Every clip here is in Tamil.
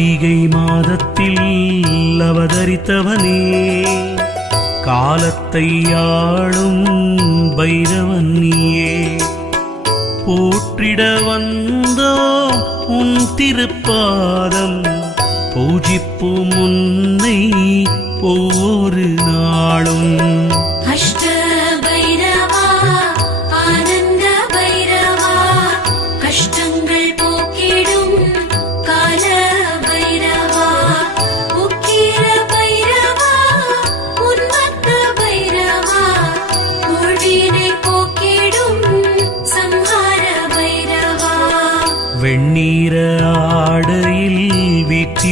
கார்த்திகை மாதத்தில் அவதரித்தவனே. காலத்தை ஆளும் பைரவன் நீயே. போற்றிட வந்தோ உன் திருப்பாதம். பூஜிப்பு முன்னை ஒவ்வொரு நாளும். அஷ்ட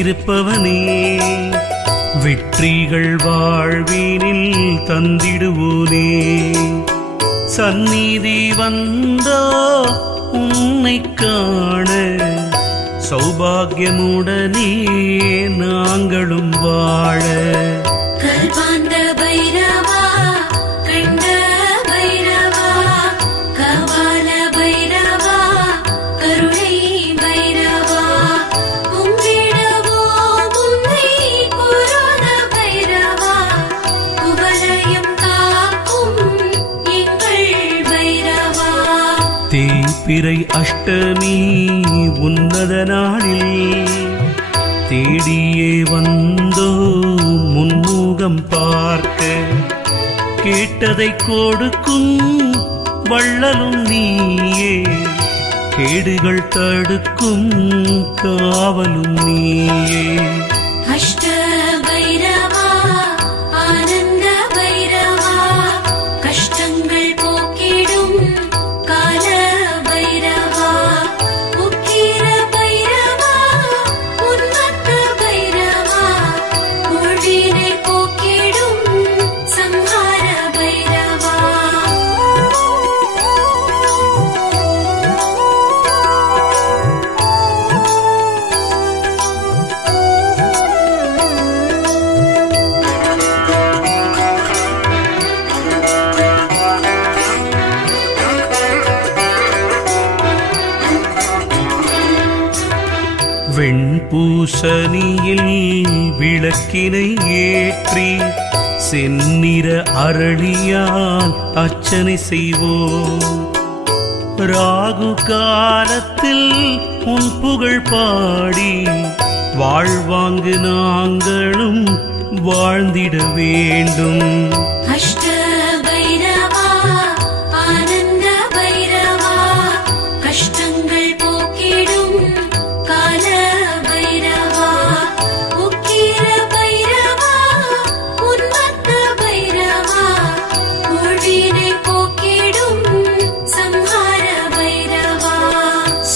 இருப்பவனே. வெற்றிகள் வாழ்வீனில் தந்திடுவோனே. சந்நிதி வந்தோ உன்னை காண சௌபாகியமுடனே நாங்களும் வாழ. தேய்பிறை அஷ்டமி உன்னத நாளில் தேடியே வந்தோ முன்முகம் பார்க்க. கேட்டதை கொடுக்கும் வள்ளலும் நீயே. கேடுகள் தடுக்கும் காவலும் நீயே. அஷ்ட பூசணியில் விளக்கினை ஏற்றி செந்நிற அரளியால் அர்ச்சனை செய்வோம். ராகு காலத்தில் உன் புகழ் பாடி வாழ்வாங்கு நாங்களும் வாழ்ந்திட வேண்டும். அஷ்ட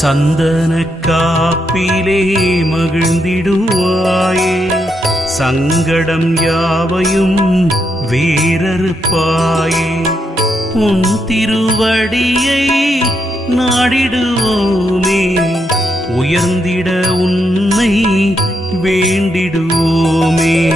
சந்தன காப்பிலே மகிழ்ந்திடுவாயே. சங்கடம் யாவையும் வேறறுப்பாயே. உன் திருவடியை நாடிடுவோமே. உயர்ந்திட உன்னை வேண்டிடுவோமே.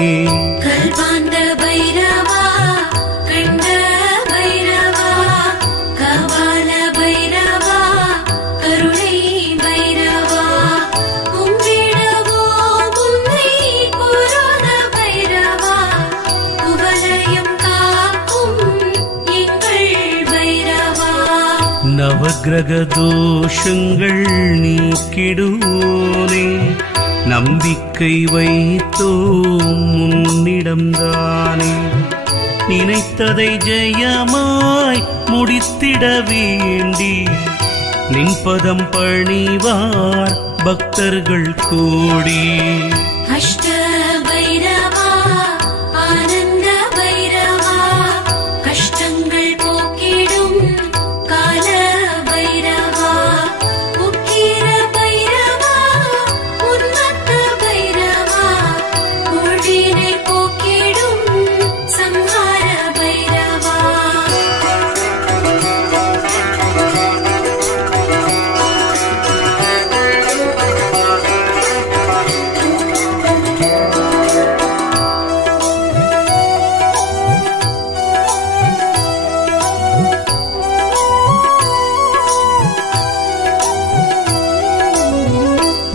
கிரகதோஷங்கள் நீக்கிடுவோனே. நம்பிக்கை வைத்தோம் முன்னிடம்தானே நினைத்ததை ஜெயமாய் முடித்திட வேண்டி. நின்பதம் பணிவார் பக்தர்கள் கூடி. அஷ்ட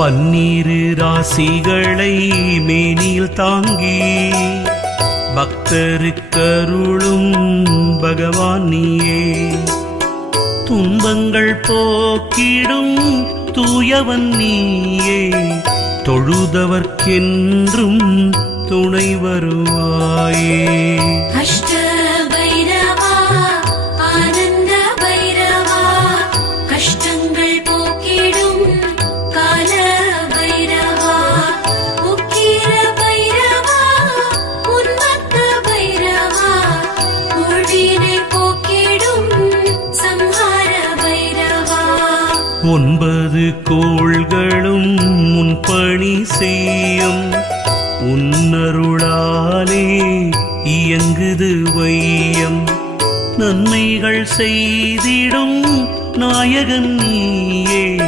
பன்னீரு ராசிகளை மேனியில் தாங்கி பக்தருக்கருளும் பகவான் நீயே. துன்பங்கள் போக்கிடும் தூயவன் நீயே. தொழுதவர்க்கென்றும் துணை வருவாயே. அஷ்ட ஒன்பது கோள்களும் உன் பணி செய்யும். உன்னருளாலே இயங்குது வையம். நன்மைகள் செய்திடும் நாயகன் நீயே.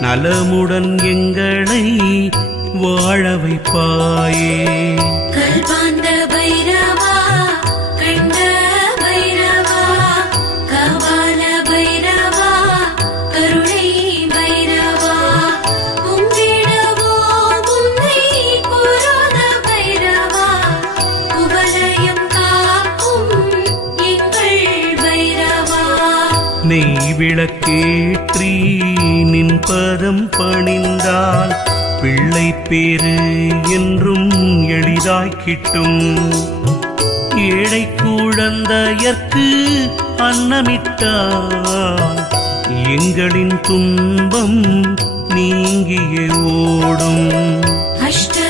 நலமுடன் எங்களை வாழ வைப்பாயே. கல்பாந்த பைரவா நெய் விளக்கேற்றி நின் பதம் பணிந்தால் பிள்ளை பேரு என்றும் எளிதாய் கிட்டும். ஏழை குழந்தையற்கு அன்னமிட்டால் எங்களின் துன்பம் நீங்கிய ஓடும். அஷ்ட